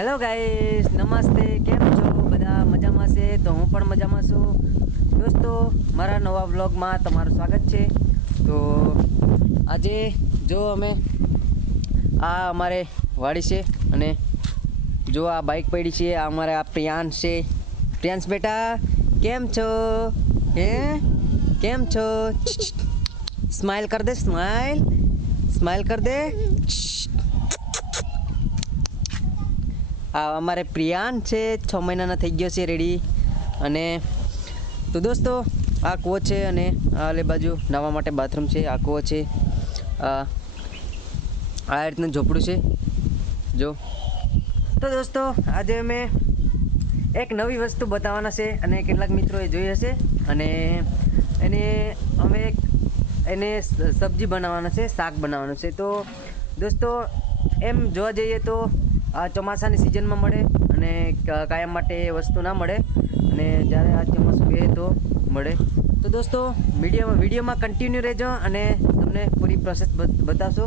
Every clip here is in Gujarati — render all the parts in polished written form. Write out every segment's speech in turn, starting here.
હેલો ગાઈસ, નમસ્તે. કેમ છો બધા? મજામાં છે? તો હું પણ મજામાં છું દોસ્તો. મારા નવા વ્લોગમાં તમારું સ્વાગત છે. તો આજે જો અમે આ અમારે વાડી છે અને જો આ બાઇક પડી છે. આ અમારે આ પ્રિયાંશ છે. પ્રિયાંશ બેટા કેમ છો? હે કેમ છો? સ્માઈલ કર દે, સ્માઈલ કર દે. આ અમારે પ્રિયાંશ છે, 6 મહિનાના થઈ ગયો છે રેડી. અને તો દોસ્તો આ કૂવો છે અને આ લે બાજુ નાહવા માટે બાથરૂમ છે. આ કૂવો છે, આ રીતનું ઝોપડું છે જો. તો દોસ્તો આજે અમે એક નવી વસ્તુ બતાવવાના છે અને કેટલાક મિત્રોએ જોઈ હશે અને એને સબ્જી બનાવવાના છે, શાક બનાવવાનું છે. તો દોસ્તો એમ જોવા જઈએ તો આ ચોમાસાની સિઝનમાં મળે અને કાયમ માટે એ વસ્તુ ના મળે અને જ્યારે આ ચોમાસું બે તો મળે. તો દોસ્તો વિડીયોમાં કન્ટિન્યુ રહેજો અને તમને પૂરી પ્રોસેસ બતાવશો.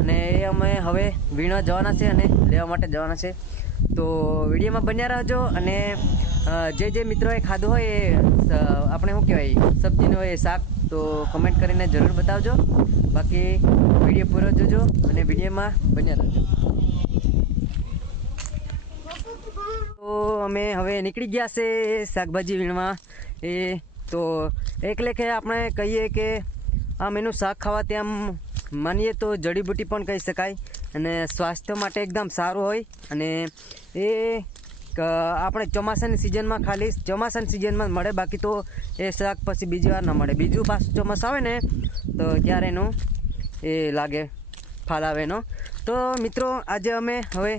અને એ અમે હવે વીણવા જવાના છે અને લેવા માટે જવાના છે. તો વિડીયોમાં બન્યા રહેજો. અને જે મિત્રોએ ખાધું હોય એ આપણે શું કહેવાય સબ્જીનું હોય એ શાક, તો કમેન્ટ કરીને જરૂર બતાવજો. બાકી વિડીયો પૂરો જોજો અને વિડીયોમાં બન્યા રહેજો. તો અમે હવે નીકળી ગયા છે શાકભાજી વીણવા. એ તો એક લેખે આપણે કહીએ કે આમ એનું શાક ખાવાથી આમ માનીએ તો જડીબુટી પણ કહી શકાય અને સ્વાસ્થ્ય માટે એકદમ સારું હોય. અને એ આપણે ચોમાસાની સિઝનમાં ખાલી ચોમાસાની સિઝનમાં મળે, બાકી તો એ શાક પછી બીજી વાર ના મળે. બીજું પાછું ચોમાસું આવે ને તો ત્યારે એનું એ લાગે ફાલ આવે એનો. તો મિત્રો આજે અમે હવે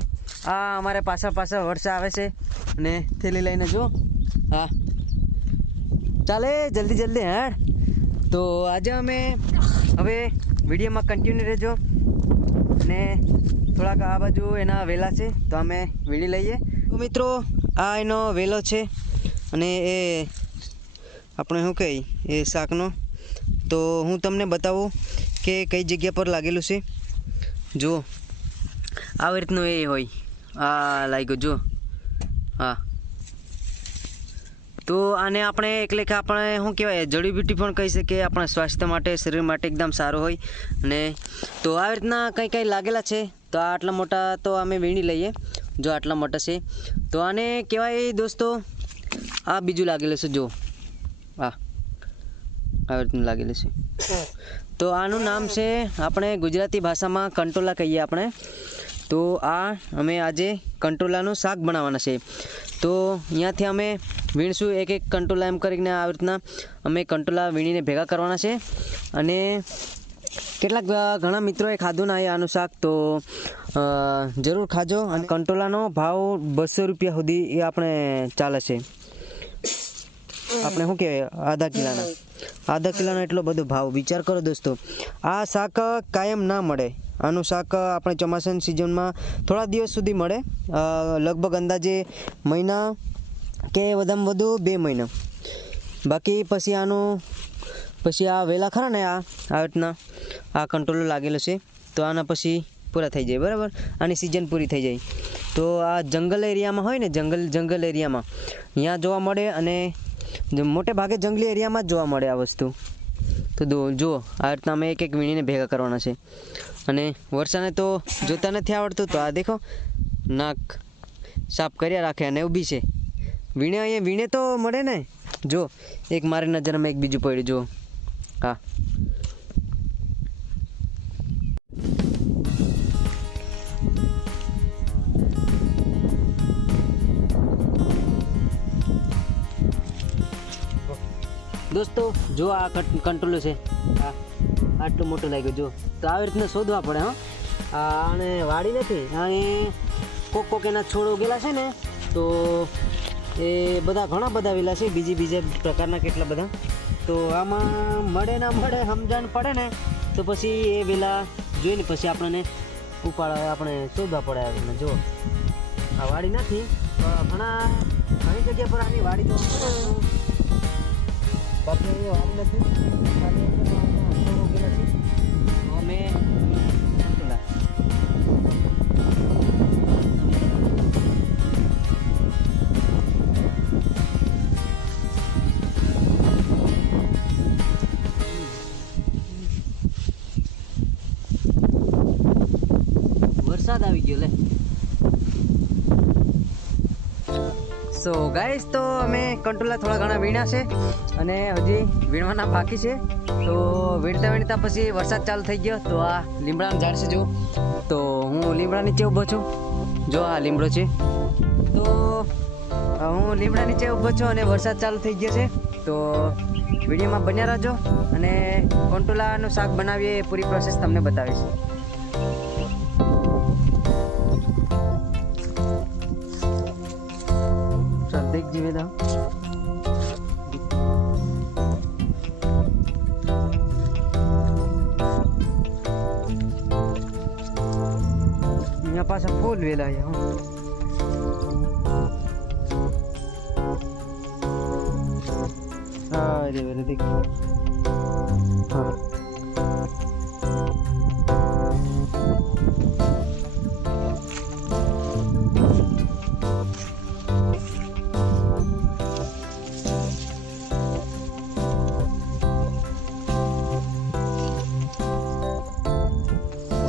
આ અમારે પાછળ વરસાદ આવે છે અને થેલી લઈને જો. હા ચાલે જલ્દી હેડ. તો આજે અમે હવે વિડીયોમાં કન્ટિન્યુ રહેજો અને થોડાક આ બાજુ એના વેલા છે તો અમે વીણી લઈએ. તો મિત્રો આ એનો વેલો છે અને એ આપણે શું કહે એ શાકનો. તો હું તમને બતાવું કે કઈ જગ્યા પર લાગેલું છે. જુઓ આવી રીતનું એ હોય. આ લાગ્યું જો. હા તો આને આપણે એટલે કે આપણે શું કહેવાય જડીબુટી પણ કહી શકીએ. આપણા સ્વાસ્થ્ય માટે, શરીર માટે એકદમ સારું હોય. અને તો આવી રીતના કંઈ લાગેલા છે. તો આ આટલા મોટા તો અમે વીણી લઈએ. જો આટલા મોટા છે તો આને કહેવાય દોસ્તો. આ બીજું લાગેલું છે જો. આવી રીતનું લાગેલું છે. તો આનું નામ છે આપણે ગુજરાતી ભાષામાં કંટોલા કહીએ આપણે. તો આ અમે આજે કંટોલાનું શાક બનાવવાના છે. તો અહીંયાથી અમે વીણશું એક કંટોલા એમ કરીને. આવી રીતના અમે કંટોલા વીણીને ભેગા કરવાના છે. અને કેટલાક ઘણા મિત્રોએ ખાધું ના આનું શાક, તો જરૂર ખાજો. અને કંટોલાનો ભાવ 200 રૂપિયા સુધી એ આપણે ચાલે છે. આપણે શું કહેવાય આધા કિલોનો એટલો બધો ભાવ. વિચાર કરો દોસ્તો, આ શાક કાયમ ના મળે. આનું શાક આપણે ચોમાસાની સિઝનમાં થોડા દિવસ સુધી મળે, લગભગ અંદાજે મહિના કે વધારેમાં વધુ 2 મહિના. બાકી પછી આ વેલા ખરા ને આ રીતના આ કંટ્રોલ લાગેલો છે તો આના પછી પૂરા થઈ જાય. બરાબર, આની સિઝન પૂરી થઈ જાય. તો આ જંગલ એરિયામાં હોય ને, જંગલ એરિયામાં અહીંયા જોવા મળે અને મોટે ભાગે જંગલી એરિયામાં જ જોવા મળે આ વસ્તુ. તો જુઓ આ રીતના અમે એક વીણીને ભેગા કરવાના છે. અને વર્ષાને તો જોતા નથી આવડતું, તો આ દેખો નાક સાફ કર્યા રાખે અને ઊભી છે. અહીંયા વીણે તો મળે ને. જો એક મારી નજરમાં એક બીજું પડ્યું જો. હા દોસ્તો જો આ કંટ્રોલ છે. હા આટલું મોટું લાગ્યું જો. તો આવી રીતના શોધવા પડે. આને વાડી નથી, અહીં કોક એના છોડ ઉગેલા છે ને, તો એ બધા ઘણા બધા વેલા છે, બીજા પ્રકારના કેટલા બધા. તો આમાં મળે ના મળે સમજણ પડે ને તો પછી એ વેલા જોઈને પછી આપણને આપણે શોધવા પડે. આપણને જો આ વાડી નથી, ઘણી જગ્યા પર આની વાડી જોવા મળે. બાકી વાડી નથી, ખાલી ઉગેલા છે. અમે આવી ગયો લે. સો ગાઈસ, તો અમે કંટોલા થોડા ઘણા વીણ્યા છે અને હજી વીણવાના બાકી છે. તો વીણતા પછી વરસાદ ચાલુ થઈ ગયો. તો આ લીમડાનું ઝાડ છે જો. તો હું લીમડા નીચે ઊભો છું. જો આ લીમડો છે. તો હું લીમડા નીચે ઊભો છું અને વરસાદ ચાલુ થઈ ગયો છે. તો વિડીયોમાં બન્યા રહેજો અને કંટોલાનું શાક બનાવીએ એ પૂરી પ્રોસેસ તમને બતાવીશ. देख जी वेदा यहाँ पास फूल वेला है. अरे वेरे देख. हाँ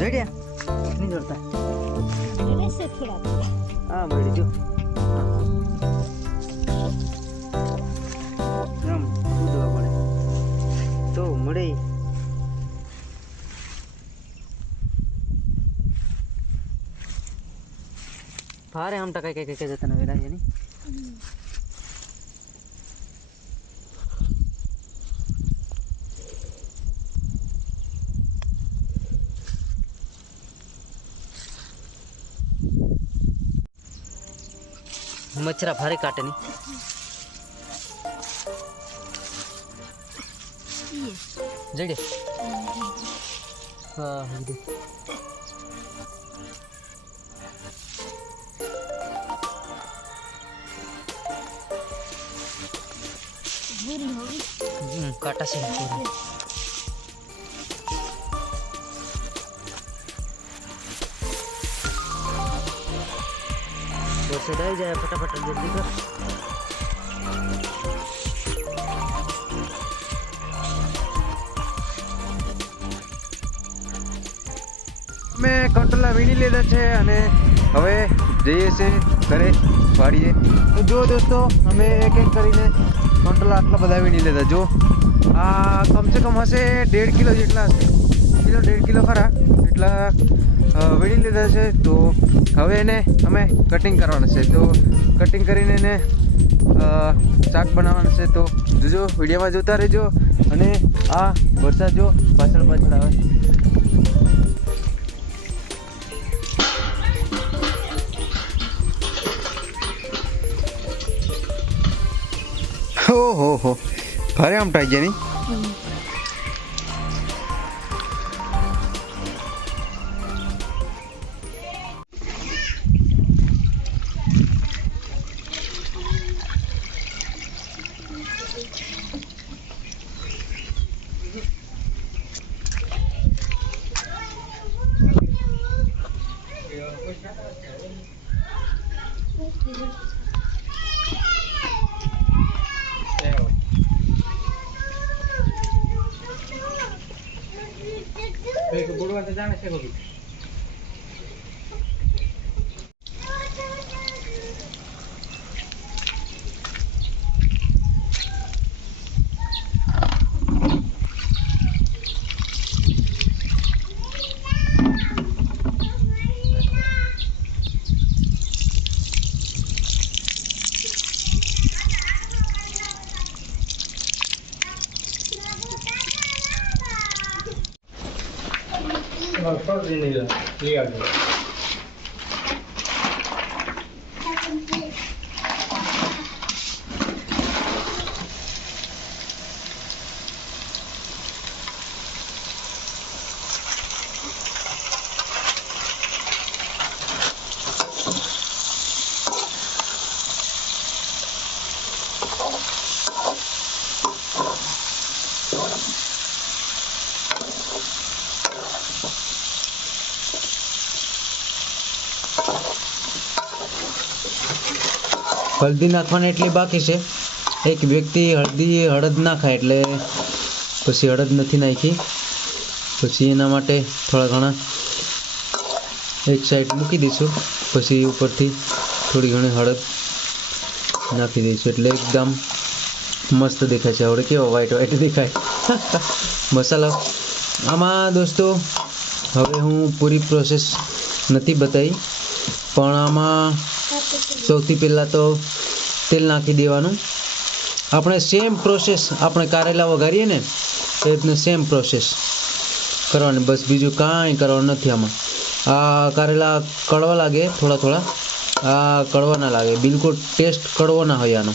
जड़िया नहीं जोड़ता ऐसे थोड़ा हाँ बड़ी जो हम दूधवा पड़े तो मड़े फारे हम टका के जता न वेला यानी मच्छरा भारे काटे नहीं. जड़े हाँ काटा से सदाई जाए फटाफट जल्दी कर. મેં કંટોલા વીણી લીધા છે અને હવે જઈએ છે ઘરે વાડીએ. તો જો દોસ્તો, અમે એક કરીને કંટોલા આટલા બધા વીણી લીધા. જો આ કમસે કમ હશે 1.5 કિલો જેટલા હશે. 1.5 કિલો ખરા એટલા વીણી લીધા છે. તો હવે એને અમે કટિંગ કરવાના છે. તો કટિંગ કરીને એને શાક બનાવવાનું છે. તો જોજો, વિડીયોમાં જોતા રહેજો. અને આ વરસાદ જો પાછળ આવે. હો ભારે આમ ટાઈ ગયા નહીં. बुढ़वा तो जाने से होगी. लिया હળદી નાખવાની એટલી બાકી છે. એક વ્યક્તિ હળદ ના ખાય એટલે પછી હળદ નથી નાખી. પછી એના માટે થોડા ઘણા એક સાઈડ મૂકી દઈશું, પછી ઉપરથી થોડી ઘણી હળદ નાખી દઈશું એટલે એકદમ મસ્ત દેખાય છે. હવે કેવો વ્હાઈટ વ્હાઈટ દેખાય મસાલો. આમાં દોસ્તો હવે હું પૂરી પ્રોસેસ નથી બતાવી, પણ આમાં સૌથી પહેલાં તો તેલ નાખી દેવાનું. આપણે સેમ પ્રોસેસ આપણે કારેલા વઘારીએ ને એ રીતને સેમ પ્રોસેસ કરવાની, બસ બીજું કાંઈ કરવાનું નથી આમાં. આ કારેલા કડવા લાગે થોડા થોડા, આ કડવા ના લાગે, બિલકુલ ટેસ્ટ કડવો ના હોય આનો.